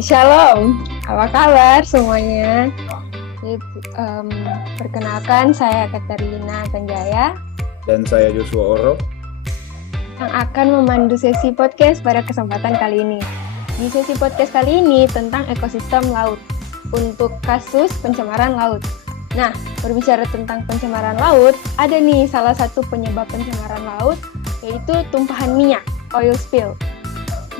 Shalom, apa kabar semuanya? Jadi, perkenalkan saya Katerina Tanjaya Dan saya Joshua Oro yang akan memandu sesi podcast pada kesempatan kali ini. Di sesi podcast kali ini tentang ekosistem laut untuk kasus pencemaran laut. Nah, berbicara tentang pencemaran laut, ada nih salah satu penyebab pencemaran laut, yaitu tumpahan minyak, oil spill.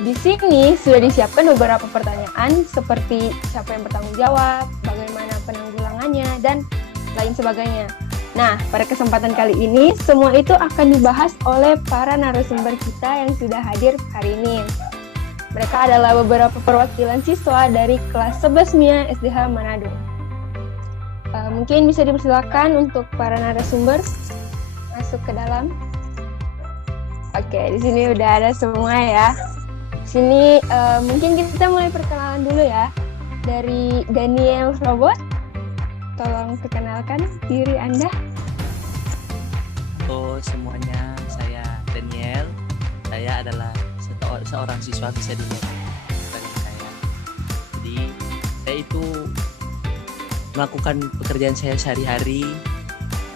Di sini sudah disiapkan beberapa pertanyaan seperti siapa yang bertanggung jawab, bagaimana penanggulangannya, dan lain sebagainya. Nah, pada kesempatan kali ini, semua itu akan dibahas oleh para narasumber kita yang sudah hadir hari ini. Mereka adalah beberapa perwakilan siswa dari kelas 11 MIA SDH Manado. Mungkin bisa dipersilakan untuk para narasumber masuk ke dalam. Oke, di sini udah ada semua ya. Sini mungkin kita mulai perkenalan dulu ya. Dari Daniel Robot, tolong perkenalkan diri Anda. Halo semuanya, saya Daniel. Saya adalah seorang siswa, bisa dilihat dari saya. Jadi saya itu melakukan pekerjaan saya sehari-hari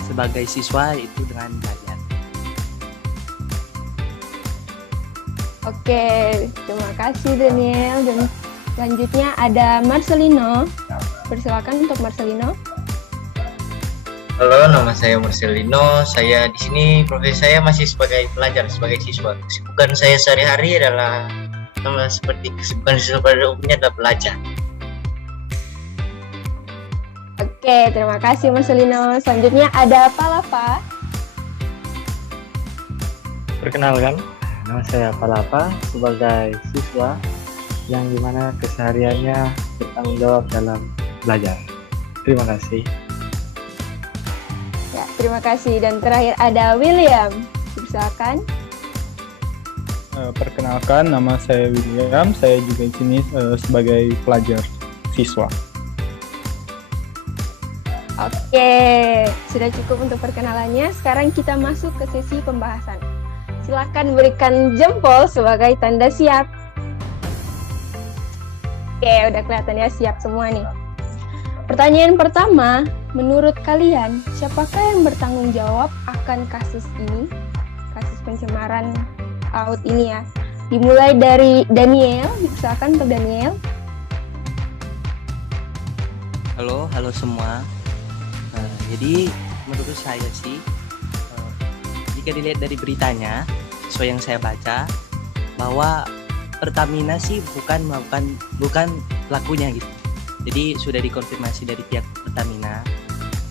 sebagai siswa itu dengan belajar. Oke, terima kasih Daniel. Dan selanjutnya ada Marcelino. Persilakan untuk Marcelino. Halo, nama saya Marcelino. Saya di sini profesi saya masih sebagai pelajar, sebagai siswa. Kesibukan saya sehari-hari adalah sama seperti kesibukan siswa pada umumnya adalah belajar. Oke, terima kasih Marcelino. Selanjutnya ada Palapa. Perkenalkan, nama saya Palapa sebagai siswa yang dimana kesehariannya bertanggung jawab dalam belajar. Terima kasih. Ya, terima kasih. Dan terakhir ada William. Silakan. Perkenalkan, nama saya William. Saya juga di sini sebagai pelajar siswa. Oke, sudah cukup untuk perkenalannya. Sekarang kita masuk ke sesi pembahasan. Silakan berikan jempol sebagai tanda siap. Oke, udah kelihatan ya siap semua nih. Pertanyaan pertama, menurut kalian, siapakah yang bertanggung jawab akan kasus ini? Kasus pencemaran laut ini ya. Dimulai dari Daniel, silakan untuk Daniel. Halo semua. Jadi menurut saya sih, jika dilihat dari beritanya, sesuai yang saya baca, bahwa Pertamina sih bukan pelakunya gitu. Jadi sudah dikonfirmasi dari pihak Pertamina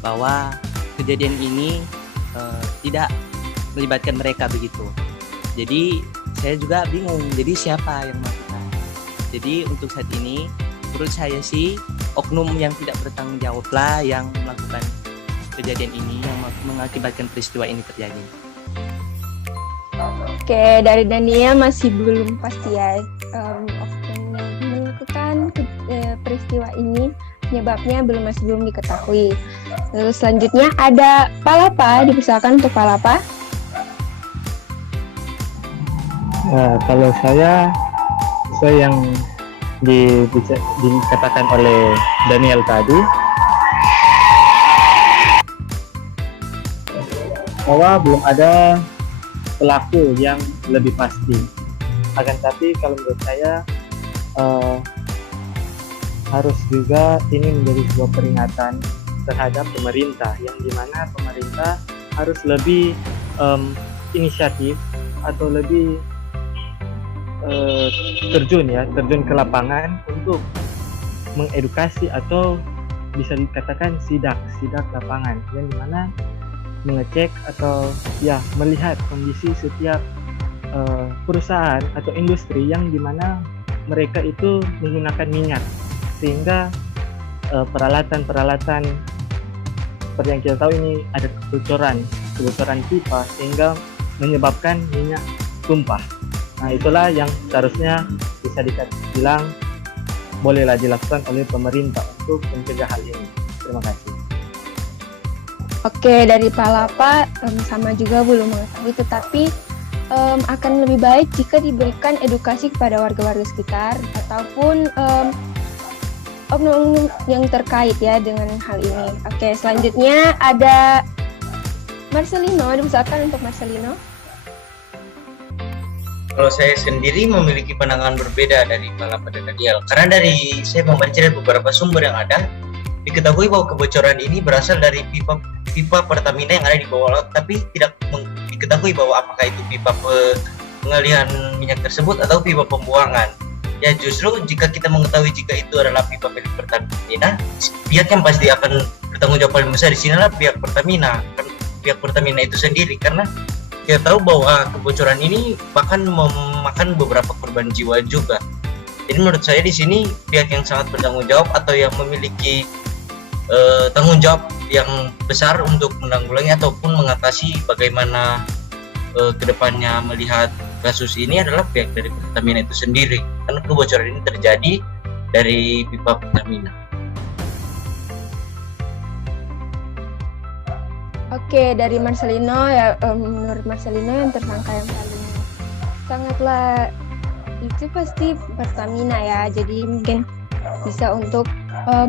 bahwa kejadian ini tidak melibatkan mereka begitu. Jadi saya juga bingung, jadi siapa yang melakukan? Jadi untuk saat ini, menurut saya sih oknum yang tidak bertanggung jawab lah yang melakukan kejadian ini, yang mengakibatkan peristiwa ini terjadi. Oke, dari Daniel masih belum pasti ya oknum yang melakukan peristiwa ini, penyebabnya masih belum diketahui. Lalu selanjutnya ada Palapa, dipersilakan untuk Palapa. Kalau saya yang dikatakan oleh Daniel tadi, bahwa belum ada pelaku yang lebih pasti. Akan tapi kalau menurut saya harus juga ini menjadi sebuah peringatan terhadap pemerintah, yang dimana pemerintah harus lebih inisiatif atau lebih terjun ke lapangan untuk mengedukasi atau bisa dikatakan sidak lapangan, yang dimana mengecek atau melihat kondisi setiap perusahaan atau industri yang dimana mereka itu menggunakan minyak, sehingga peralatan seperti yang kita tahu ini ada kebocoran pipa sehingga menyebabkan minyak tumpah. Nah, itulah yang seharusnya bisa dibilang bolehlah dilakukan oleh pemerintah untuk mencegah hal ini. Terima kasih. Oke, dari Palapa sama juga belum mengetahui, tetapi akan lebih baik jika diberikan edukasi kepada warga-warga sekitar ataupun oknum yang terkait ya dengan hal ini. Oke, selanjutnya ada Marcelino, dipersilakan untuk Marcelino. Kalau saya sendiri memiliki pandangan berbeda dari Palapa dan Daniel. Karena dari saya membaca dari beberapa sumber yang ada, diketahui bahwa kebocoran ini berasal dari pipa Pertamina yang ada di bawah laut, tapi tidak diketahui bahwa apakah itu pipa pengalihan minyak tersebut atau pipa pembuangan. Ya justru jika kita mengetahui jika itu adalah pipa milik Pertamina, pihak yang pasti akan bertanggung jawab paling besar di sini adalah pihak Pertamina, pihak Pertamina itu sendiri, karena kita tahu bahwa kebocoran ini bahkan memakan beberapa korban jiwa juga. Jadi menurut saya di sini pihak yang sangat bertanggung jawab atau yang memiliki tanggung jawab yang besar untuk menanggulangi ataupun mengatasi bagaimana kedepannya melihat kasus ini adalah pihak dari Pertamina itu sendiri, karena kebocoran ini terjadi dari pipa Pertamina. Oke, dari Marcelino ya, menurut Marcelino yang tersangka yang paling sangatlah itu pasti Pertamina ya, jadi mungkin bisa untuk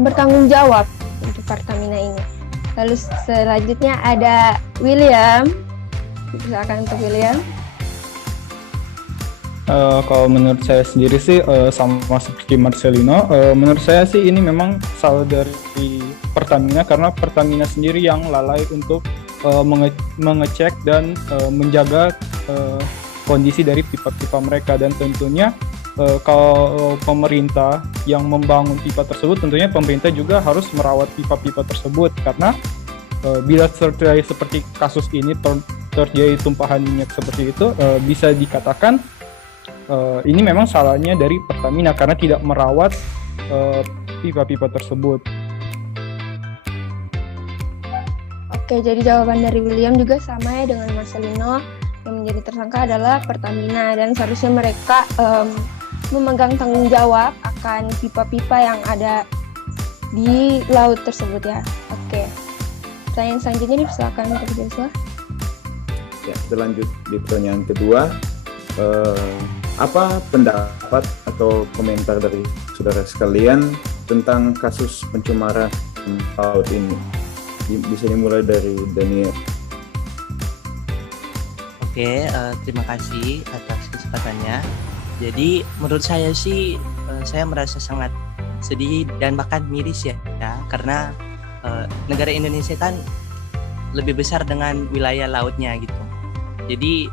bertanggung jawab untuk Pertamina ini. Lalu selanjutnya ada William, silakan untuk William. Kalau menurut saya sendiri sih sama seperti Marcelino, menurut saya sih ini memang salah dari Pertamina, karena Pertamina sendiri yang lalai untuk mengecek dan menjaga kondisi dari pipa-pipa mereka, dan tentunya kalau pemerintah yang membangun pipa tersebut, tentunya pemerintah juga harus merawat pipa-pipa tersebut, karena bila terjadi seperti kasus ini terjadi tumpahan minyak seperti itu, bisa dikatakan ini memang salahnya dari Pertamina karena tidak merawat pipa-pipa tersebut. Oke, jadi jawaban dari William juga sama ya dengan Marcelino, yang menjadi tersangka adalah Pertamina, dan seharusnya mereka memegang tanggung jawab akan pipa-pipa yang ada di laut tersebut ya. Oke, pertanyaan selanjutnya silakan untuk Joshua. Ya, kita lanjut di pertanyaan kedua. Apa pendapat atau komentar dari saudara sekalian tentang kasus pencemaran laut ini? Bisa dimulai dari Daniel. Oke, terima kasih atas kesempatannya. Jadi menurut saya sih, saya merasa sangat sedih dan bahkan miris ya, karena negara Indonesia kan lebih besar dengan wilayah lautnya gitu. Jadi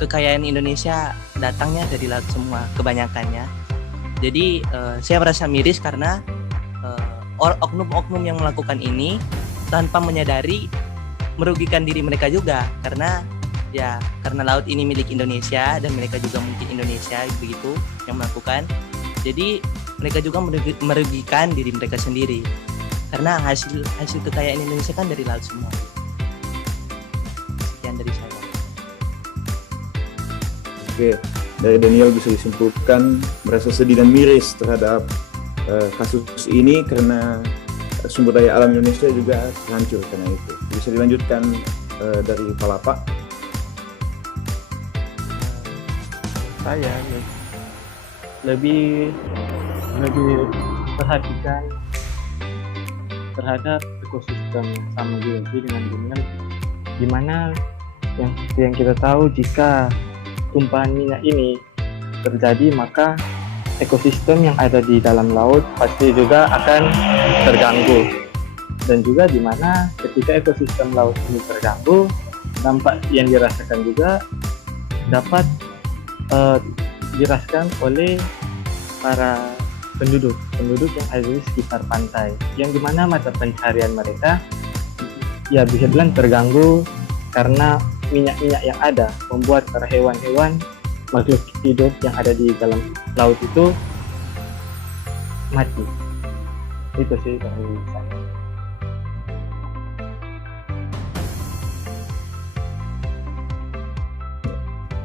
kekayaan Indonesia datangnya dari laut semua, kebanyakannya. Jadi saya merasa miris karena oknum-oknum yang melakukan ini tanpa menyadari merugikan diri mereka juga, karena laut ini milik Indonesia dan mereka juga mungkin Indonesia begitu yang melakukan. Jadi mereka juga merugikan diri mereka sendiri karena hasil kekayaan Indonesia kan dari laut semua. Sekian dari saya. Oke, dari Daniel bisa disimpulkan merasa sedih dan miris terhadap kasus ini karena sumber daya alam Indonesia juga hancur karena itu. Bisa dilanjutkan dari Palapa. Saya lebih perhatikan terhadap ekosistem sama juga dengan dunia, di mana yang kita tahu jika tumpahan minyak ini terjadi, maka ekosistem yang ada di dalam laut pasti juga akan terganggu, dan juga di mana ketika ekosistem laut ini terganggu, dampak yang dirasakan juga dapat dirasakan oleh para penduduk yang ada di sekitar pantai, yang dimana mata pencaharian mereka ya bisa bilang terganggu karena minyak-minyak yang ada membuat para hewan-hewan makhluk hidup yang ada di dalam laut itu mati. Itu sih dari saya.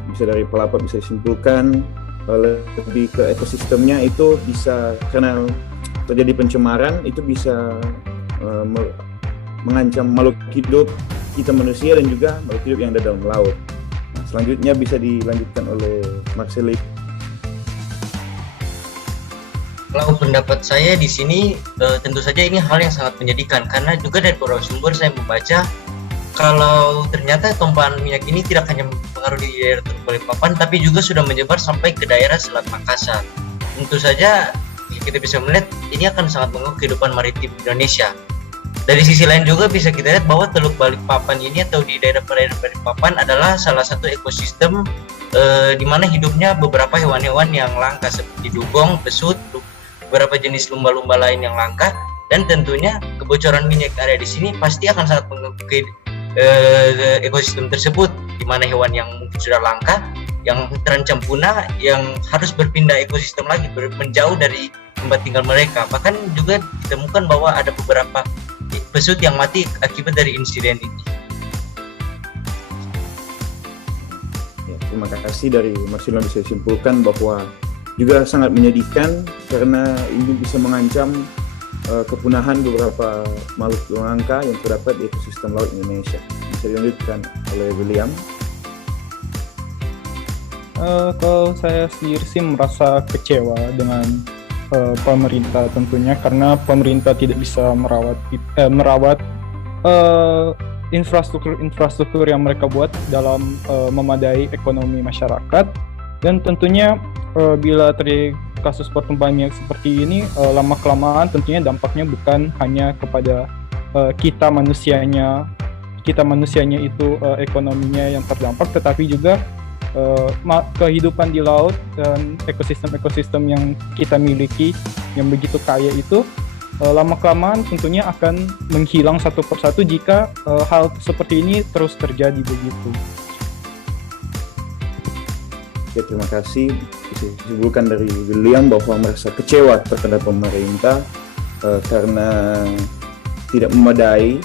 Bisa dari Palapa bisa disimpulkan lebih ke ekosistemnya itu bisa, karena terjadi pencemaran itu bisa mengancam makhluk hidup kita manusia dan juga makhluk hidup yang ada dalam laut. Nah, Selanjutnya bisa dilanjutkan oleh Marceli. Kalau pendapat saya di sini tentu saja ini hal yang sangat menyedihkan, karena juga dari beberapa sumber saya membaca kalau ternyata tumpahan minyak ini tidak hanya mempengaruhi daerah Teluk Balikpapan tapi juga sudah menyebar sampai ke daerah Selat Makassar. Tentu saja kita bisa melihat ini akan sangat mengganggu kehidupan maritim Indonesia. Dari sisi lain juga bisa kita lihat bahwa Teluk Balikpapan ini atau di daerah perairan Balikpapan adalah salah satu ekosistem di mana hidupnya beberapa hewan-hewan yang langka seperti dugong, besut, beberapa jenis lumba-lumba lain yang langka, dan tentunya kebocoran minyak yang ada di sini pasti akan sangat mengganggu ekosistem tersebut, di mana hewan yang mungkin sudah langka, yang terancam punah, yang harus berpindah ekosistem lagi, menjauh dari tempat tinggal mereka. Bahkan juga ditemukan bahwa ada beberapa besut yang mati akibat dari insiden ini. Ya, terima kasih. Dari Mas Ilham bisa simpulkan bahwa juga sangat menyedihkan karena ini bisa mengancam kepunahan beberapa makhluk langka yang terdapat di ekosistem laut Indonesia. Bisa dilanjutkan oleh William. Kalau saya sendiri sih merasa kecewa dengan pemerintah tentunya, karena pemerintah tidak bisa merawat infrastruktur yang mereka buat dalam memadai ekonomi masyarakat. Dan tentunya bila terjadi kasus pertumpahan minyak seperti ini, lama-kelamaan tentunya dampaknya bukan hanya kepada kita manusianya itu ekonominya yang terdampak, tetapi juga kehidupan di laut dan ekosistem yang kita miliki yang begitu kaya itu lama-kelamaan tentunya akan menghilang satu persatu jika hal seperti ini terus terjadi begitu. Oke, terima kasih. Bisa disimpulkan dari William bahwa merasa kecewa terhadap pemerintah karena tidak memadai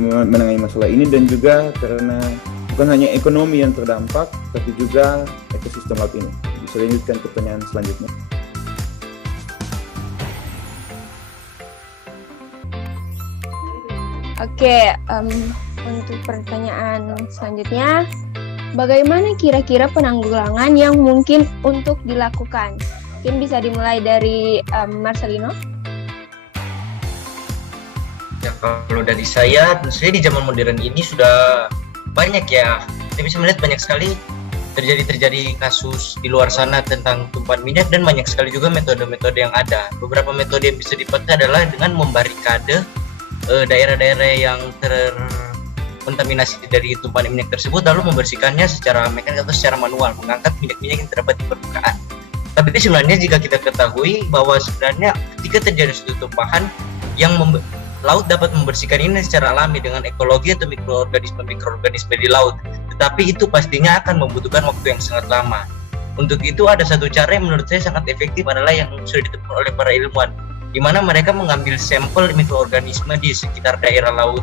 menangani masalah ini, dan juga karena bukan hanya ekonomi yang terdampak tapi juga ekosistem laut ini. Bisa lanjutkan ke pertanyaan selanjutnya. Oke, untuk pertanyaan selanjutnya, bagaimana kira-kira penanggulangan yang mungkin untuk dilakukan? Mungkin bisa dimulai dari Marcelino. Ya, kalau dari saya, tentu saja di zaman modern ini sudah banyak ya. Kita bisa melihat banyak sekali terjadi kasus di luar sana tentang tumpahan minyak, dan banyak sekali juga metode-metode yang ada. Beberapa metode yang bisa dipakai adalah dengan membarikade daerah-daerah yang terkontaminasi dari tumpahan minyak tersebut, lalu membersihkannya secara mekanik atau secara manual, mengangkat minyak-minyak yang terdapat di permukaan. Tapi sebenarnya jika kita ketahui bahwa sebenarnya ketika terjadi suatu tumpahan, yang laut dapat membersihkan ini secara alami dengan ekologi atau mikroorganisme di laut, tetapi itu pastinya akan membutuhkan waktu yang sangat lama. Untuk itu ada satu cara yang menurut saya sangat efektif, adalah yang sudah ditemukan oleh para ilmuwan, di mana mereka mengambil sampel mikroorganisme di sekitar daerah laut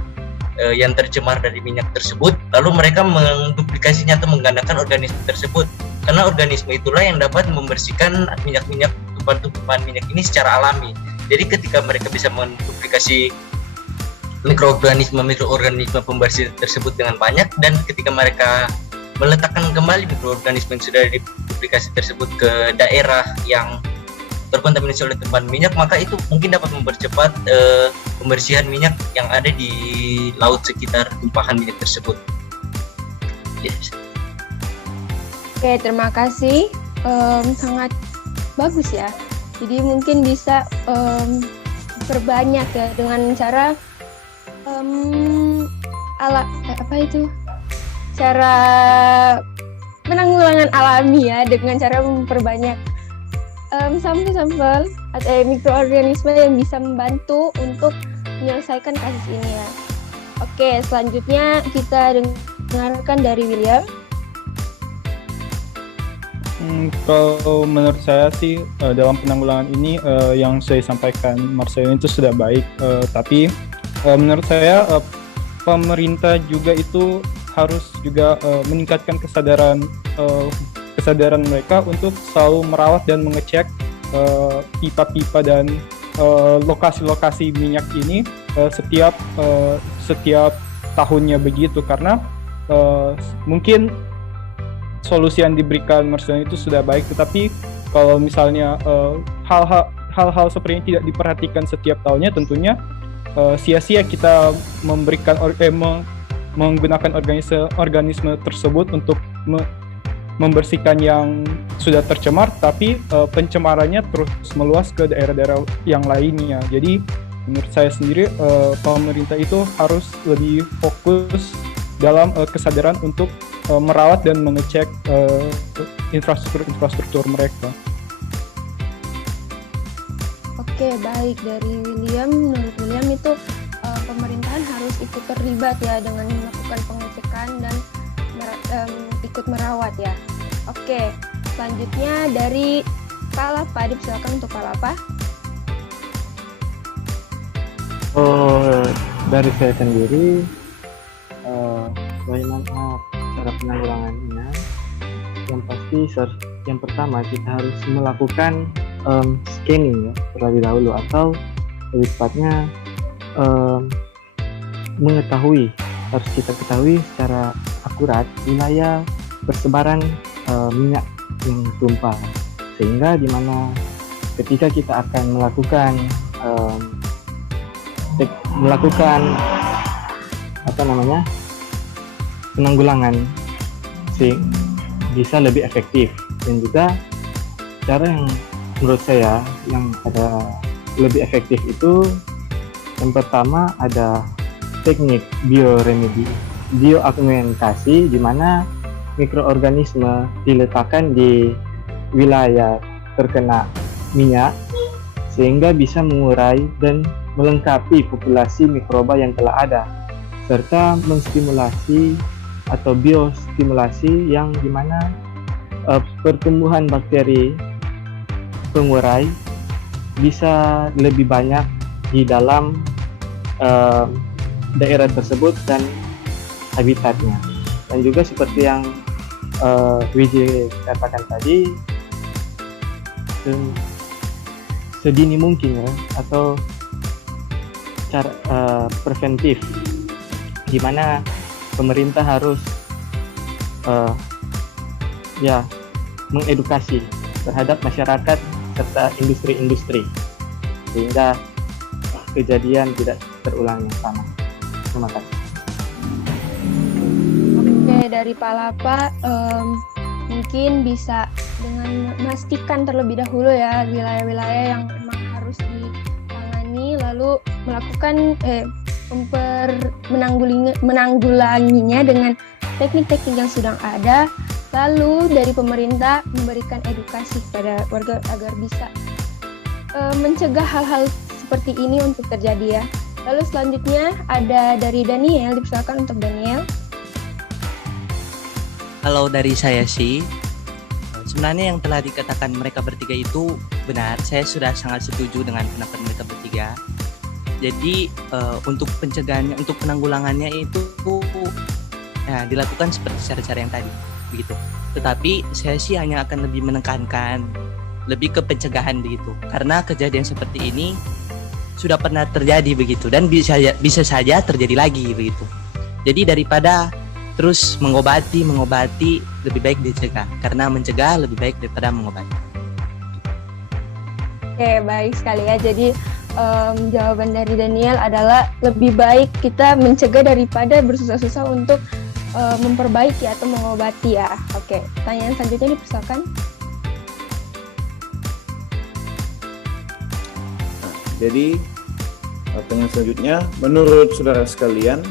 yang tercemar dari minyak tersebut, lalu mereka menduplikasinya atau menggandakan organisme tersebut, karena organisme itulah yang dapat membersihkan minyak-minyak, tumpahan minyak ini secara alami. Jadi ketika mereka bisa menduplikasi mikroorganisme pembersih tersebut dengan banyak, dan ketika mereka meletakkan kembali mikroorganisme yang sudah diduplikasi tersebut ke daerah yang terkontaminasi oleh tumpahan minyak, maka itu mungkin dapat mempercepat pembersihan minyak yang ada di laut sekitar tumpahan minyak tersebut. Yes. Oke, terima kasih. Sangat bagus ya. Jadi mungkin bisa perbanyak ya dengan cara cara penanggulangan alami ya, dengan cara memperbanyak sampel-sampel atau mikroorganisme yang bisa membantu untuk menyelesaikan kasus ini ya. Oke, selanjutnya kita dengarkan dari William. Kalau menurut saya sih dalam penanggulangan ini yang saya sampaikan Marcelino itu sudah baik, tapi menurut saya pemerintah juga itu harus juga meningkatkan kesadaran mereka untuk selalu merawat dan mengecek pipa-pipa dan lokasi-lokasi minyak ini setiap tahunnya begitu, karena mungkin solusi yang diberikan Marcelino itu sudah baik, tetapi kalau misalnya hal-hal seperti ini tidak diperhatikan setiap tahunnya, tentunya sia-sia kita menggunakan organisme tersebut untuk membersihkan yang sudah tercemar, tapi pencemarannya terus meluas ke daerah-daerah yang lainnya. Jadi menurut saya sendiri pemerintah itu harus lebih fokus dalam kesadaran untuk merawat dan mengecek infrastruktur mereka. Oke, baik. Dari menurut William itu pemerintahan harus ikut terlibat ya dengan melakukan pengecekan dan ikut merawat ya. Oke, selanjutnya dari Palapa, dipersilakan untuk Palapa. Dari saya sendiri, bagaimana cara penanggulangannya? Yang pasti, yang pertama kita harus melakukan scanning ya terlebih dahulu, atau lebih tepatnya harus kita ketahui secara akurat wilayah persebaran minyak yang tumpah, sehingga dimana ketika kita akan melakukan penanggulangan bisa lebih efektif. Dan juga cara yang menurut saya yang ada lebih efektif itu, yang pertama ada teknik bioakumentasi, di mana mikroorganisme diletakkan di wilayah terkena minyak sehingga bisa mengurai dan melengkapi populasi mikroba yang telah ada, serta menstimulasi atau biostimulasi yang dimana pertumbuhan bakteri pengurai bisa lebih banyak di dalam daerah tersebut dan habitatnya. Dan juga seperti yang WJ katakan tadi, sedini mungkin ya, atau cara preventif, di mana pemerintah harus mengedukasi terhadap masyarakat serta industri-industri sehingga kejadian tidak terulang yang sama. Terima kasih. Oke, dari Palapa mungkin bisa dengan memastikan terlebih dahulu ya wilayah-wilayah yang memang harus ditangani, lalu melakukan menanggulanginya dengan teknik-teknik yang sudah ada. Lalu dari pemerintah memberikan edukasi kepada warga agar bisa mencegah hal-hal seperti ini untuk terjadi ya. Lalu selanjutnya ada dari Daniel, dipersilakan untuk Daniel. Kalau dari saya sih, sebenarnya yang telah dikatakan mereka bertiga itu benar. Saya sudah sangat setuju dengan pendapat mereka bertiga. Jadi untuk pencegahannya, untuk penanggulangannya itu dilakukan seperti cara-cara yang tadi, begitu. Tetapi saya sih hanya akan lebih menekankan lebih ke pencegahan begitu, karena kejadian seperti ini sudah pernah terjadi begitu dan bisa saja terjadi lagi begitu. Jadi daripada terus mengobati lebih baik dicegah, karena mencegah lebih baik daripada mengobati. Oke, baik sekali ya. Jadi jawaban dari Daniel adalah lebih baik kita mencegah daripada bersusah-susah untuk memperbaiki atau mengobati ya. Oke, pertanyaan selanjutnya dipersilakan. Jadi pertanyaan selanjutnya, menurut saudara sekalian,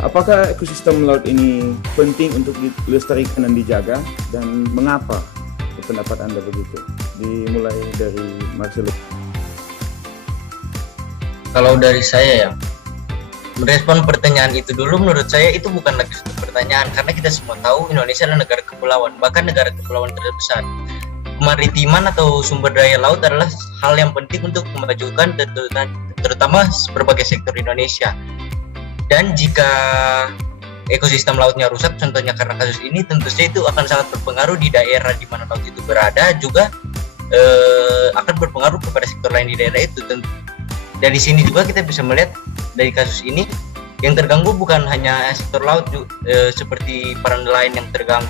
apakah ekosistem laut ini penting untuk dilestarikan dan dijaga, dan mengapa? Pendapat Anda begitu? Dimulai dari Marcelo. Kalau dari saya ya, merespon pertanyaan itu dulu, menurut saya itu bukan lagi suatu pertanyaan, karena kita semua tahu Indonesia adalah negara kepulauan, bahkan negara kepulauan terbesar. Kemaritiman atau sumber daya laut adalah hal yang penting untuk memajukan terutama berbagai sektor Indonesia. Dan jika ekosistem lautnya rusak, contohnya karena kasus ini, tentu saja itu akan sangat berpengaruh di daerah di mana laut itu berada, juga akan berpengaruh kepada sektor lain di daerah itu. Dari sini juga kita bisa melihat dari kasus ini yang terganggu bukan hanya sektor laut, seperti para nelayan yang terganggu,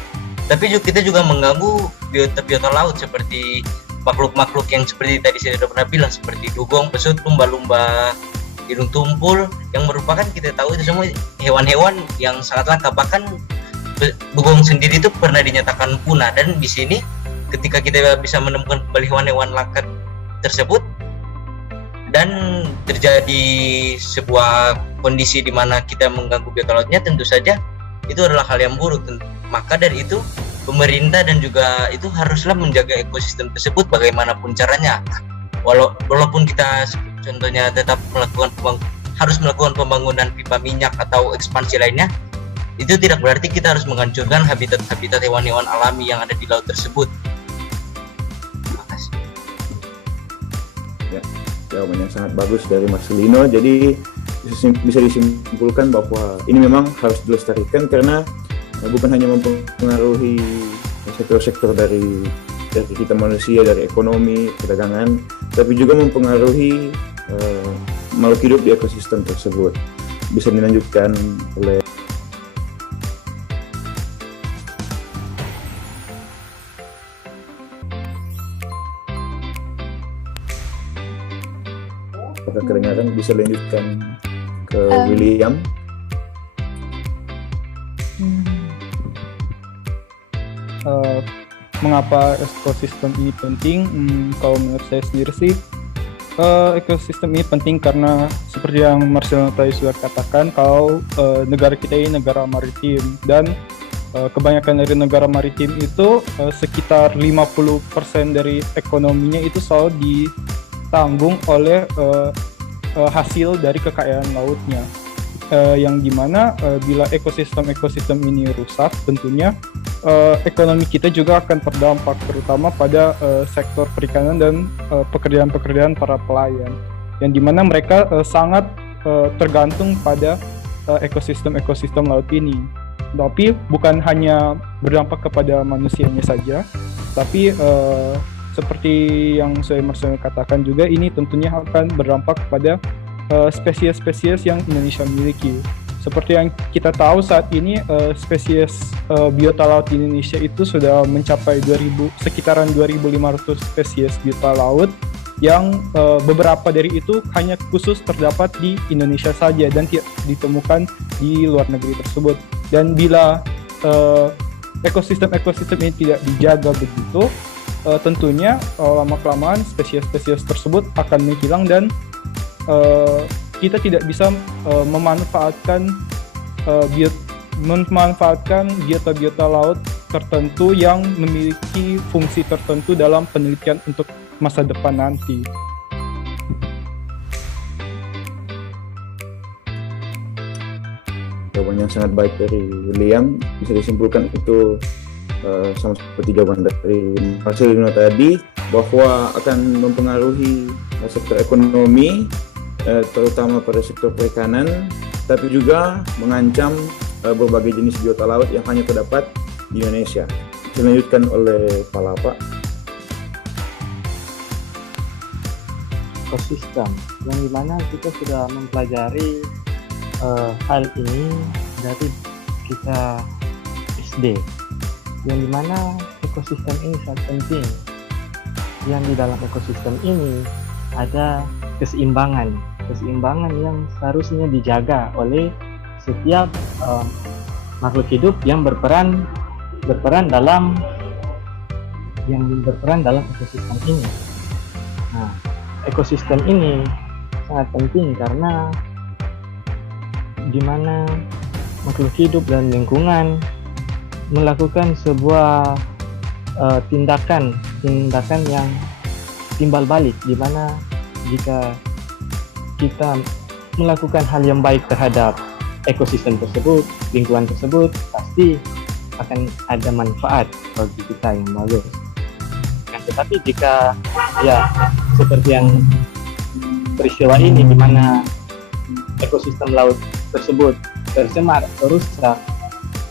Tapi kita juga mengganggu biota-biota laut seperti makhluk-makhluk yang seperti tadi saya sudah pernah bilang, seperti dugong, pesut, lumba-lumba, hidung tumpul, yang merupakan kita tahu itu semua hewan-hewan yang sangat langka. Bahkan dugong sendiri itu pernah dinyatakan punah, dan di sini ketika kita bisa menemukan kembali hewan-hewan langka tersebut dan terjadi sebuah kondisi di mana kita mengganggu biota lautnya, tentu saja itu adalah hal yang buruk. Maka dari itu pemerintah dan juga itu haruslah menjaga ekosistem tersebut bagaimanapun caranya. Walaupun kita contohnya tetap harus melakukan pembangunan pipa minyak atau ekspansi lainnya, itu tidak berarti kita harus menghancurkan habitat-habitat hewan-hewan alami yang ada di laut tersebut. Terima kasih. Ya, jawaban yang sangat bagus dari Marcelino. Jadi bisa disimpulkan bahwa ini memang harus dilestarikan karena bukan hanya mempengaruhi sektor-sektor dari kita manusia, dari ekonomi, perdagangan, tapi juga mempengaruhi makhluk hidup di ekosistem tersebut. Bisa dilanjutkan oleh kedengaran, bisa lanjutkan ke William. Mengapa ekosistem ini penting? Kalau menurut saya sendiri sih, ekosistem ini penting karena seperti yang Marcelino tadi sudah katakan, kalau negara kita ini negara maritim, dan kebanyakan dari negara maritim itu sekitar 50% dari ekonominya itu selalu ditanggung oleh hasil dari kekayaan lautnya. Yang dimana bila ekosistem ini rusak, tentunya ekonomi kita juga akan terdampak, terutama pada sektor perikanan dan pekerjaan-pekerjaan para pelayan, yang dimana mereka sangat tergantung pada ekosistem laut ini. Tapi bukan hanya berdampak kepada manusianya saja, tapi seperti yang saya Marcelino katakan juga, ini tentunya akan berdampak pada spesies-spesies yang Indonesia miliki. Seperti yang kita tahu saat ini, spesies biota laut di Indonesia itu sudah mencapai sekitaran 2.500 spesies biota laut, yang beberapa dari itu hanya khusus terdapat di Indonesia saja dan tidak ditemukan di luar negeri tersebut. Dan bila ekosistem ini tidak dijaga begitu, tentunya lama-kelamaan spesies-spesies tersebut akan menghilang, dan kita tidak bisa memanfaatkan biota-biota laut tertentu yang memiliki fungsi tertentu dalam penelitian untuk masa depan nanti. Jawaban yang sangat baik dari William. Bisa disimpulkan itu sama seperti jawaban dari Marcelino tadi, bahwa akan mempengaruhi sektor ekonomi, terutama pada sektor perikanan, tapi juga mengancam berbagai jenis biota laut yang hanya terdapat di Indonesia. Dilanjutkan oleh Palapa. Ekosistem yang dimana kita sudah mempelajari hal ini dari kita SD, yang dimana ekosistem ini sangat penting. Yang di dalam ekosistem ini ada keseimbangan yang seharusnya dijaga oleh setiap makhluk hidup yang berperan dalam ekosistem ini. Nah, ekosistem ini sangat penting karena di mana makhluk hidup dan lingkungan melakukan sebuah tindakan yang timbal balik, di mana jika kita melakukan hal yang baik terhadap ekosistem tersebut, lingkungan tersebut, pasti akan ada manfaat bagi kita yang bagus. Tetapi jika seperti yang peristiwa ini, di mana ekosistem laut tersebut tercemar, rusak,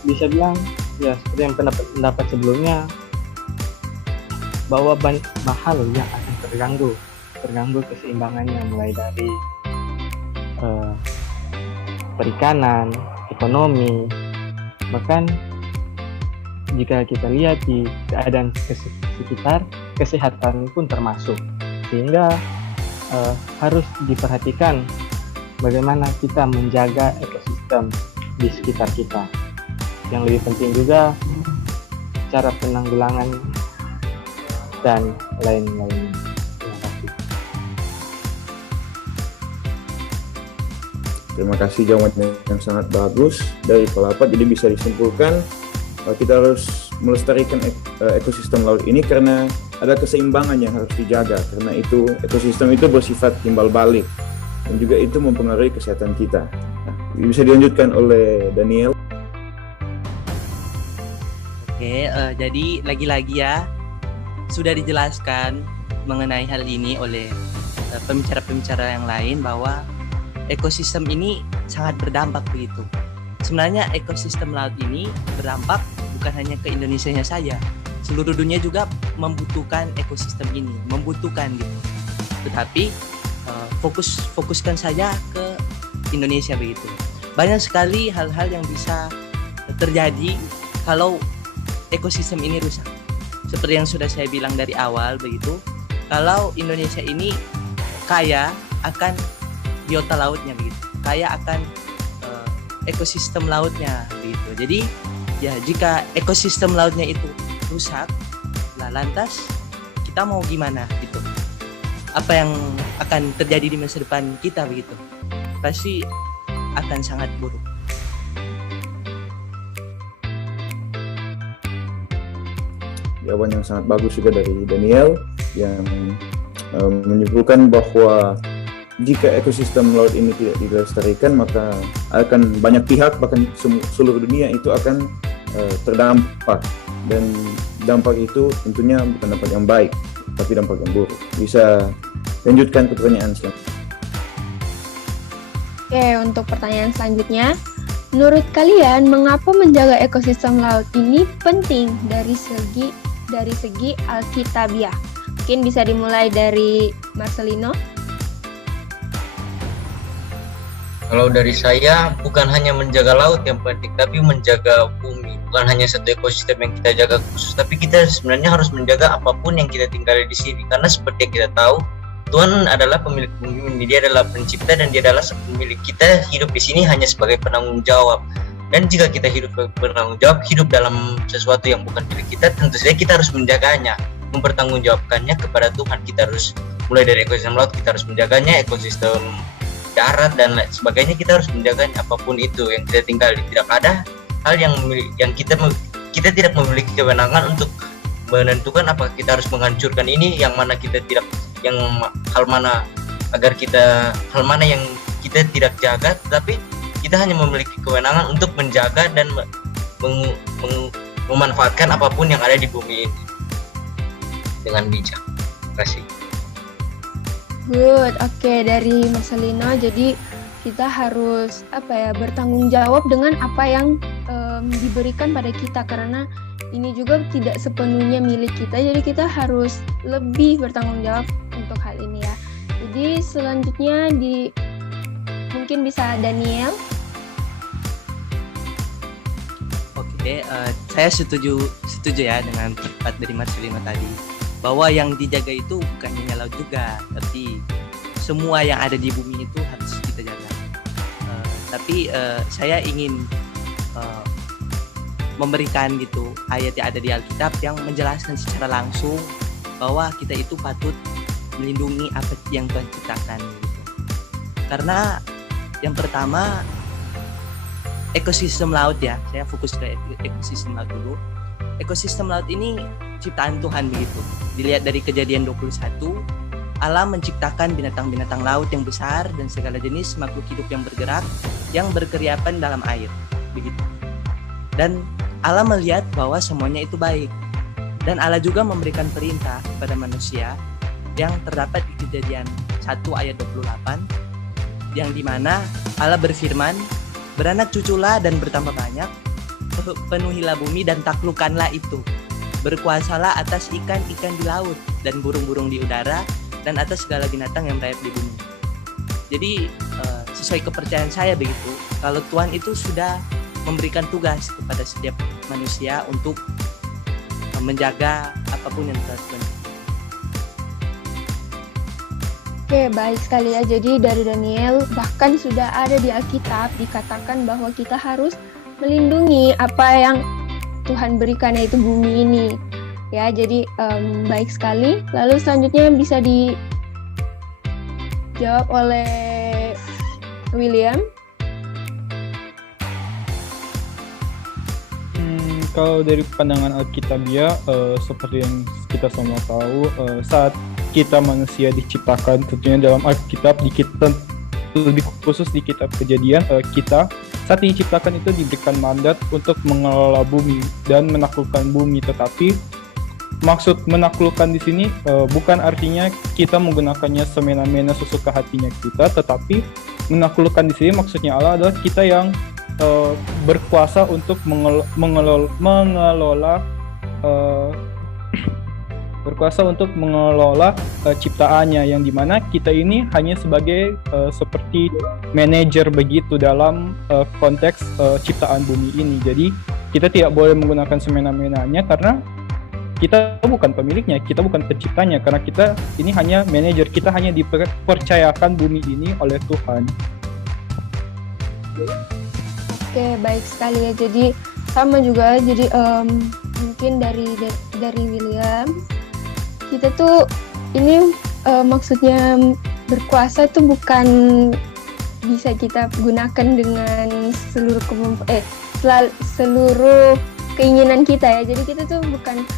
bisa bilang seperti yang pendapat sebelumnya, bahwa banyak hal yang akan terganggu keseimbangannya, mulai dari perikanan, ekonomi, bahkan jika kita lihat di keadaan sekitar, kesehatan pun termasuk. Sehingga harus diperhatikan bagaimana kita menjaga ekosistem di sekitar kita. Yang lebih penting juga cara penanggulangan dan lain-lain. Terima kasih. Terima kasih jawaban yang sangat bagus dari Palapat. Jadi bisa disimpulkan kita harus melestarikan ekosistem laut ini karena ada keseimbangan yang harus dijaga, karena itu ekosistem itu bersifat timbal balik dan juga itu mempengaruhi kesehatan kita. Nah, bisa dilanjutkan oleh Daniel. Oke, jadi lagi-lagi ya sudah dijelaskan mengenai hal ini oleh pembicara-pembicara yang lain bahwa ekosistem ini sangat berdampak begitu. Sebenarnya ekosistem laut ini berdampak bukan hanya ke Indonesianya saja. Seluruh dunia juga membutuhkan ekosistem ini, membutuhkan gitu. Tetapi fokuskan saja ke Indonesia begitu. Banyak sekali hal-hal yang bisa terjadi kalau ekosistem ini rusak. Seperti yang sudah saya bilang dari awal begitu, kalau Indonesia ini kaya akan biota lautnya begitu, kaya akan ekosistem lautnya begitu. Jadi ya jika ekosistem lautnya itu rusak, lah lantas kita mau gimana gitu? Apa yang akan terjadi di masa depan kita begitu? Pasti akan sangat buruk. Jawaban yang sangat bagus juga dari Daniel yang menyimpulkan bahwa jika ekosistem laut ini tidak dilestarikan maka akan banyak pihak bahkan seluruh dunia itu akan terdampak, dan dampak itu tentunya bukan dampak yang baik tapi dampak yang buruk. Bisa lanjutkan ke pertanyaan selanjutnya. Oke, untuk pertanyaan selanjutnya, menurut kalian mengapa menjaga ekosistem laut ini penting dari segi alkitabiah? Mungkin bisa dimulai dari Marcelino. Kalau dari saya, bukan hanya menjaga laut yang penting, tapi menjaga bumi. Bukan hanya satu ekosistem yang kita jaga khusus, tapi kita sebenarnya harus menjaga apapun yang kita tinggali di sini. Karena seperti yang kita tahu, Tuhan adalah pemilik bumi, Dia adalah pencipta dan Dia adalah pemilik. Kita hidup di sini hanya sebagai penanggung jawab. Dan jika kita hidup sebagai penanggung jawab, hidup dalam sesuatu yang bukan milik kita, tentu saja kita harus menjaganya, mempertanggungjawabkannya kepada Tuhan. Kita harus mulai dari ekosistem laut, kita harus menjaganya, ekosistem darat dan lain sebagainya, kita harus menjaganya apapun itu yang kita tinggali. Tidak ada hal yang kita tidak memiliki kewenangan untuk menentukan apakah kita harus menghancurkan ini, yang mana kita tidak, yang hal mana yang kita tidak jaga, tetapi kita hanya memiliki kewenangan untuk menjaga dan memanfaatkan apapun yang ada di bumi ini dengan bijak. Terima kasih. Good, oke, dari Marcelino. Jadi kita harus bertanggung jawab dengan apa yang diberikan pada kita, karena ini juga tidak sepenuhnya milik kita. Jadi kita harus lebih bertanggung jawab untuk hal ini ya. Jadi selanjutnya mungkin bisa Daniel. Oke, saya setuju ya dengan pendapat dari Marcelino tadi, bahwa yang dijaga itu bukan hanya laut juga, tapi semua yang ada di bumi itu harus kita jaga. Tapi saya ingin memberikan gitu ayat yang ada di Alkitab yang menjelaskan secara langsung bahwa kita itu patut melindungi apa yang Tuhan ciptakan gitu. Karena yang pertama ekosistem laut ya, saya fokus ke ekosistem laut dulu. Ekosistem laut ini ciptaan Tuhan begitu. Dilihat dari Kejadian 21, Allah menciptakan binatang-binatang laut yang besar dan segala jenis makhluk hidup yang bergerak, yang berkeriapan dalam air, begitu. Dan Allah melihat bahwa semuanya itu baik. Dan Allah juga memberikan perintah kepada manusia yang terdapat di Kejadian 1 ayat 28, yang dimana Allah berfirman, beranak cuculah dan bertambah banyak, penuhilah bumi dan taklukkanlah itu. Berkuasalah atas ikan-ikan di laut dan burung-burung di udara dan atas segala binatang yang merayap di bumi. Jadi sesuai kepercayaan saya begitu, kalau Tuhan itu sudah memberikan tugas kepada setiap manusia untuk menjaga apapun yang telah Tuhan. Oke, baik sekali ya. Jadi dari Daniel, bahkan sudah ada di Alkitab dikatakan bahwa kita harus melindungi apa yang Tuhan berikan, yaitu bumi ini. Ya, jadi baik sekali. Lalu selanjutnya bisa dijawab oleh William. Kalau dari pandangan Alkitabiah, seperti yang kita semua tahu, saat kita manusia diciptakan, tentunya dalam Alkitab, di kitab, lebih khusus di kitab Kejadian, kita saat diciptakan itu diberikan mandat untuk mengelola bumi dan menaklukkan bumi. Tetapi maksud menaklukkan di sini bukan artinya kita menggunakannya semena-mena sesuka hatinya kita, tetapi menaklukkan di sini maksudnya Allah adalah kita yang berkuasa untuk mengelola ciptaannya, yang dimana kita ini hanya sebagai seperti manajer begitu dalam konteks ciptaan bumi ini. Jadi kita tidak boleh menggunakan semena-menanya karena kita bukan pemiliknya, kita bukan penciptanya, karena kita ini hanya manajer, kita hanya dipercayakan bumi ini oleh Tuhan. Oke, baik sekali ya. Jadi sama juga. Jadi mungkin dari William, kita tuh ini maksudnya berkuasa tuh bukan bisa kita gunakan dengan seluruh keinginan kita ya. Jadi kita tuh bukan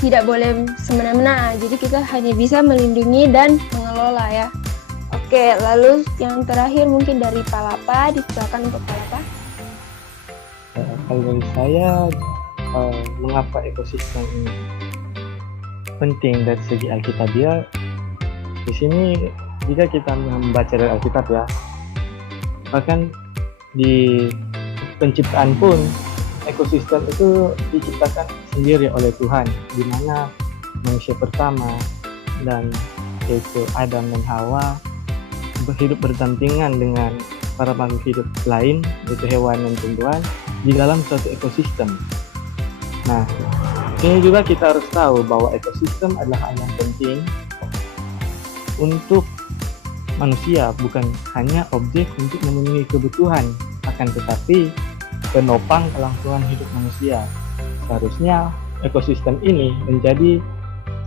tidak boleh semena-mena. Jadi kita hanya bisa melindungi dan mengelola ya. Oke, lalu yang terakhir mungkin dari Palapa, disilakan untuk Palapa. Kalau dari saya, mengapa ekosistem ini penting dari segi Alkitabiah? Di sini jika kita membaca dari Alkitab ya, bahkan di penciptaan pun ekosistem itu diciptakan sendiri oleh Tuhan, di mana manusia pertama dan yaitu Adam dan Hawa berhidup berdampingan dengan para makhluk hidup lain, yaitu hewan dan tumbuhan, di dalam suatu ekosistem. Nah, ini juga kita harus tahu bahwa ekosistem adalah hal yang penting untuk manusia, bukan hanya objek untuk memenuhi kebutuhan, akan tetapi penopang kelangsungan hidup manusia. Seharusnya ekosistem ini menjadi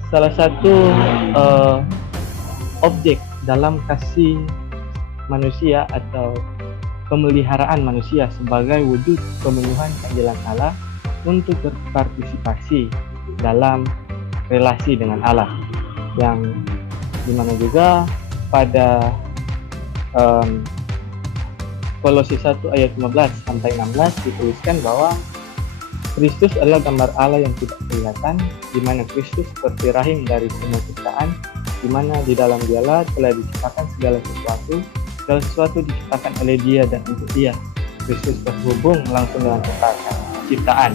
salah satu objek dalam kasih manusia atau pemeliharaan manusia sebagai wujud pemenuhan panggilan Allah untuk berpartisipasi dalam relasi dengan Allah, yang dimana juga pada Kolose 1 ayat 15 sampai 16 dituliskan bahwa Kristus adalah gambar Allah yang tidak kelihatan, di mana Kristus seperti rahim dari semua ciptaan, di mana di dalam Dialah telah diciptakan segala sesuatu diciptakan oleh Dia dan untuk Dia. Kristus terhubung langsung dengan ciptaan.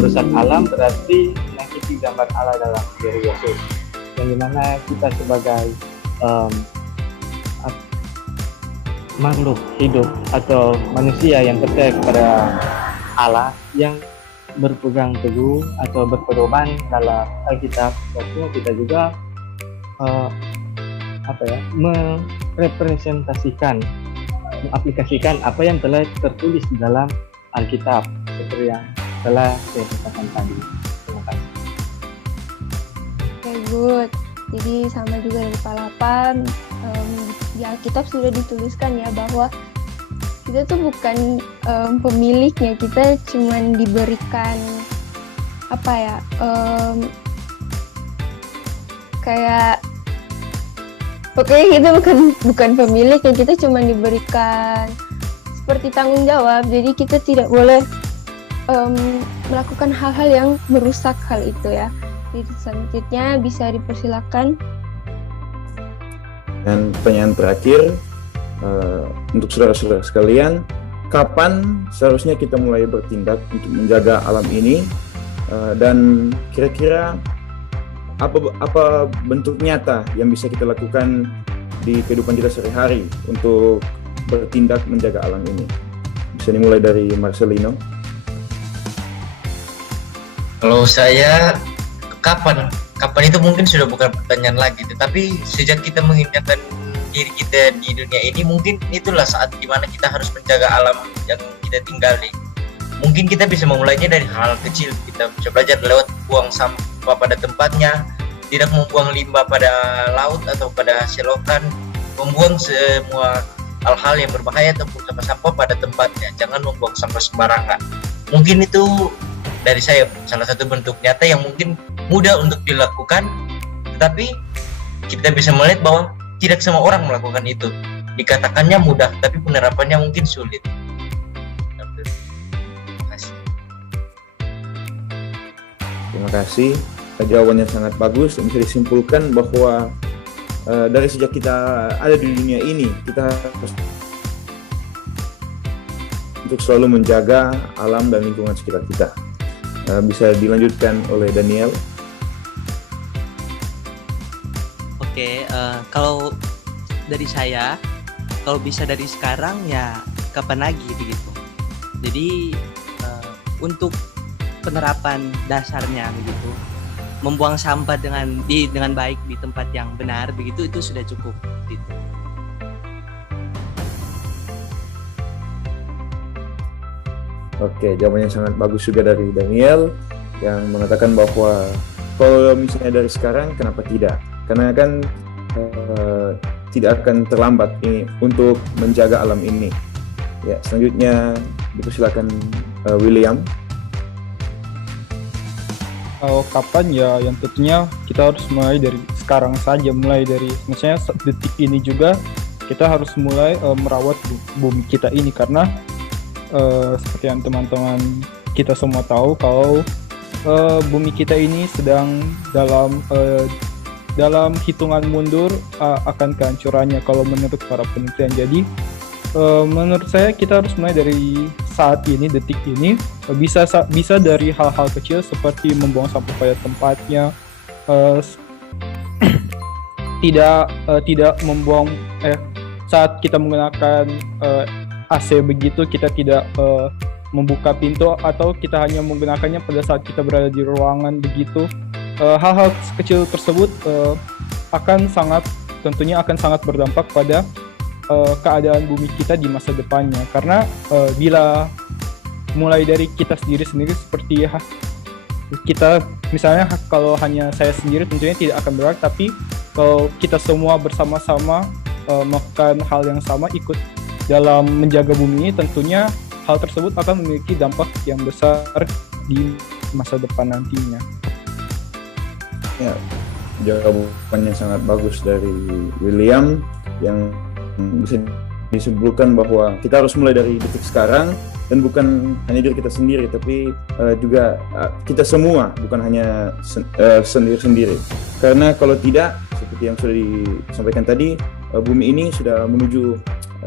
Merusak alam berarti menyakiti gambar Allah dalam diri Yesus, yang dimana kita sebagai makhluk hidup atau manusia yang percaya kepada Allah, yang berpegang teguh atau berpedoman dalam Alkitab, seharusnya kita juga merepresentasikan, mengaplikasikan apa yang telah tertulis di dalam Alkitab, seperti yang telah saya katakan tadi. Terima kasih. Oke, good. Jadi sama juga dari Palapa, di Alkitab sudah dituliskan ya bahwa kita tuh bukan pemiliknya, kita cuman diberikan kita bukan pemiliknya, kita cuman diberikan seperti tanggung jawab. Jadi kita tidak boleh melakukan hal-hal yang merusak hal itu ya. Jadi selanjutnya bisa dipersilakan. Dan pertanyaan terakhir untuk saudara-saudara sekalian, kapan seharusnya kita mulai bertindak untuk menjaga alam ini, dan kira-kira apa bentuk nyata yang bisa kita lakukan di kehidupan kita sehari-hari untuk bertindak menjaga alam ini? Bisa dimulai dari Marcelino. Kalau saya kapan? Kapan itu mungkin sudah bukan pertanyaan lagi, tetapi sejak kita mengindahkan diri kita di dunia ini, mungkin itulah saat dimana kita harus menjaga alam yang kita tinggali. Mungkin kita bisa memulainya dari hal kecil. Kita bisa belajar lewat buang sampah pada tempatnya, tidak membuang limbah pada laut atau pada selokan, membuang semua hal-hal yang berbahaya ataupun sampah-sampah pada tempatnya. Jangan membuang sampah sembarangan. Mungkin itu dari saya salah satu bentuk nyata yang mungkin mudah untuk dilakukan, tetapi kita bisa melihat bahwa tidak semua orang melakukan itu. Dikatakannya mudah, tapi penerapannya mungkin sulit. Terima kasih. Jawabannya sangat bagus dan bisa disimpulkan bahwa dari sejak kita ada di dunia ini, kita harus untuk selalu menjaga alam dan lingkungan sekitar kita. Bisa dilanjutkan oleh Daniel. Oke, kalau dari saya, kalau bisa dari sekarang ya kapan lagi begitu. Jadi untuk penerapan dasarnya begitu, membuang sampah dengan baik di tempat yang benar begitu, itu sudah cukup gitu. Oke, jawabannya sangat bagus juga dari Daniel yang mengatakan bahwa kalau misalnya dari sekarang, kenapa tidak? Karena kan tidak akan terlambat ini untuk menjaga alam ini. Ya, selanjutnya dipersilakan William. Kapan ya, yang tentunya kita harus mulai dari sekarang saja, mulai dari misalnya detik ini juga kita harus mulai merawat bumi kita ini, karena seperti yang teman-teman kita semua tahu kalau bumi kita ini sedang dalam hitungan mundur akan kehancurannya kalau menurut para penelitian. Jadi menurut saya kita harus mulai dari saat ini, detik ini, bisa dari hal-hal kecil seperti membuang sampah pada tempatnya, tidak membuang saat kita menggunakan AC begitu kita tidak membuka pintu atau kita hanya menggunakannya pada saat kita berada di ruangan begitu. Hal-hal kecil tersebut tentunya akan sangat berdampak pada keadaan bumi kita di masa depannya, karena bila mulai dari kita sendiri seperti kita misalnya, kalau hanya saya sendiri tentunya tidak akan berarti, tapi kalau kita semua bersama-sama melakukan hal yang sama, ikut dalam menjaga bumi ini, tentunya hal tersebut akan memiliki dampak yang besar di masa depan nantinya. Ya, jawabannya sangat bagus dari William yang bisa disimpulkan bahwa kita harus mulai dari detik sekarang, dan bukan hanya diri kita sendiri, tapi juga kita semua, bukan hanya sendiri-sendiri. Karena kalau tidak, seperti yang sudah disampaikan tadi, bumi ini sudah menuju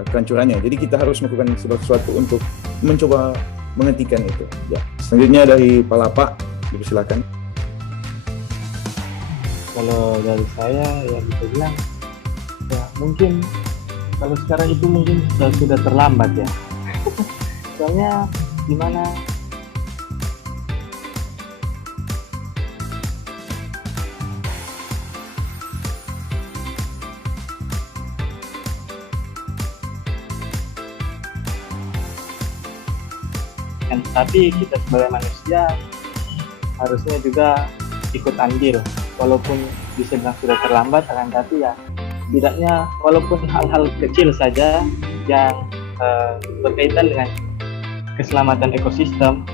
kehancurannya. Jadi kita harus melakukan sesuatu untuk mencoba menghentikan itu. Ya, selanjutnya dari Palapa, dipersilakan. Kalau dari saya ya bisa bilang ya mungkin kalau sekarang itu mungkin sudah terlambat ya. Soalnya gimana kan, tapi kita sebagai manusia harusnya juga ikut andil, walaupun bisa bilang sudah terlambat, akan tapi ya tidaknya walaupun hal-hal kecil saja yang berkaitan dengan keselamatan ekosistem,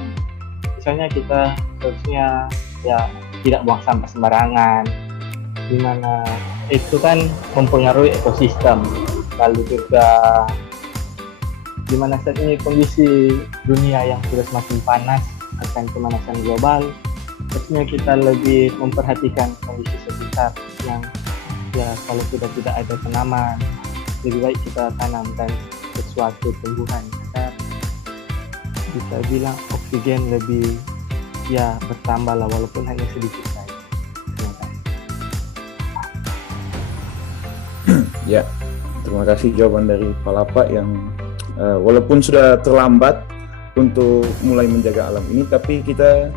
misalnya kita harusnya ya tidak buang sampah sembarangan, dimana itu kan mempengaruhi ekosistem. Lalu juga dimana saat ini kondisi dunia yang sudah semakin panas akan pemanasan global, harusnya kita lebih memperhatikan kondisi sekitar yang ya kalau sudah tidak ada tanaman, lebih baik kita tanamkan sesuatu tumbuhan agar bisa bilang oksigen lebih ya bertambah lah, walaupun hanya sedikit saja. Terima kasih. Ya, terima kasih jawaban dari Palapa yang walaupun sudah terlambat untuk mulai menjaga alam ini, tapi kita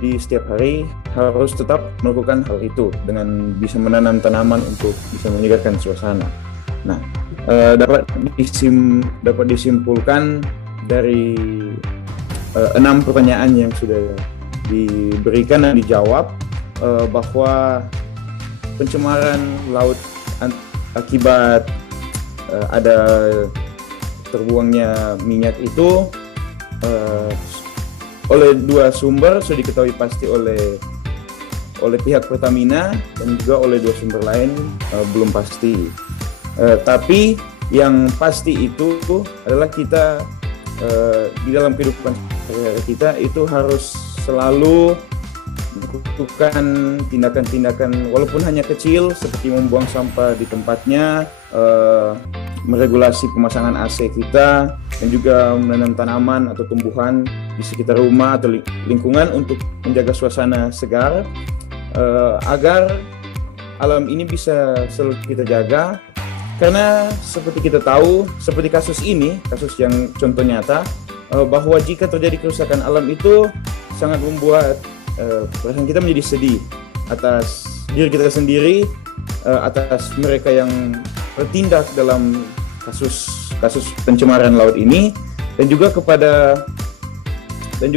di setiap hari harus tetap melakukan hal itu dengan bisa menanam tanaman untuk bisa menyegarkan suasana. Nah, dapat disimpulkan dari 6 pertanyaan yang sudah diberikan dan dijawab bahwa pencemaran laut akibat ada terbuangnya minyak itu oleh 2 sumber sudah diketahui pasti oleh pihak Pertamina dan juga oleh 2 sumber lain belum pasti. Tapi yang pasti itu adalah kita di dalam kehidupan sehari-hari kita itu harus selalu melakukan tindakan-tindakan walaupun hanya kecil seperti membuang sampah di tempatnya, meregulasi pemasangan AC kita, dan juga menanam tanaman atau tumbuhan di sekitar rumah atau lingkungan untuk menjaga suasana segar agar alam ini bisa selalu kita jaga. Karena seperti kita tahu, seperti kasus ini, kasus yang contoh nyata, bahwa jika terjadi kerusakan alam itu sangat membuat perasaan kita menjadi sedih atas diri kita sendiri, atas mereka yang bertindak dalam kasus pencemaran laut ini, dan juga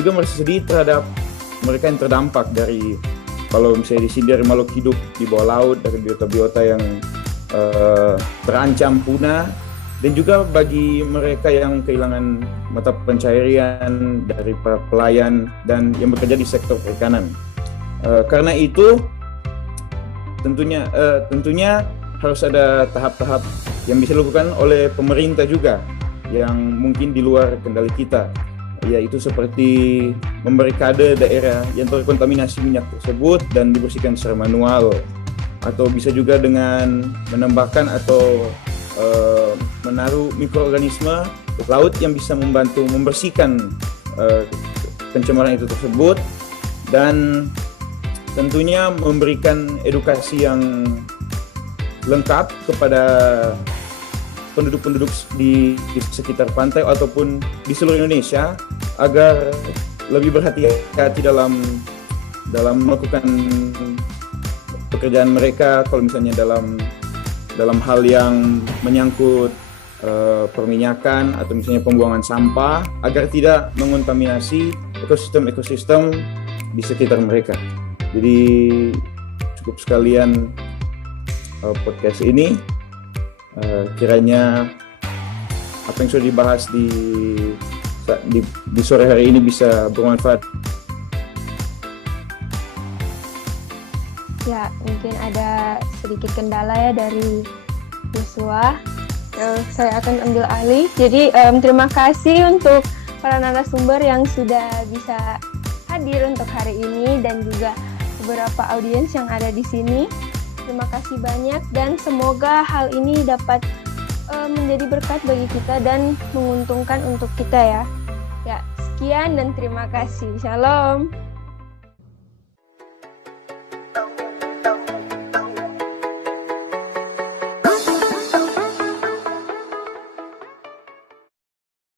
merasa sedih terhadap mereka yang terdampak dari, kalau misalnya di sini dari makhluk hidup di bawah laut, dari biota-biota yang terancam punah, dan juga bagi mereka yang kehilangan mata pencaharian dari para pelayan dan yang bekerja di sektor perikanan. Karena itu tentunya harus ada tahap-tahap yang bisa dilakukan oleh pemerintah juga yang mungkin di luar kendali kita, yaitu seperti membarikade daerah yang terkontaminasi minyak tersebut dan dibersihkan secara manual, atau bisa juga dengan menambahkan atau menaruh mikroorganisme laut yang bisa membantu membersihkan pencemaran itu tersebut, dan tentunya memberikan edukasi yang lengkap kepada penduduk-penduduk di sekitar pantai ataupun di seluruh Indonesia agar lebih berhati-hati dalam melakukan pekerjaan mereka, kalau misalnya dalam hal yang menyangkut perminyakan atau misalnya pembuangan sampah, agar tidak mengontaminasi ekosistem di sekitar mereka. Jadi cukup sekalian podcast ini, kiranya apa yang sudah dibahas di sore hari ini bisa bermanfaat. Ya, mungkin ada sedikit kendala ya dari Yosua. Saya akan ambil alih. Jadi terima kasih untuk para narasumber yang sudah bisa hadir untuk hari ini dan juga beberapa audiens yang ada di sini. Terima kasih banyak dan semoga hal ini dapat menjadi berkat bagi kita dan menguntungkan untuk kita ya. Ya, sekian dan terima kasih. Shalom.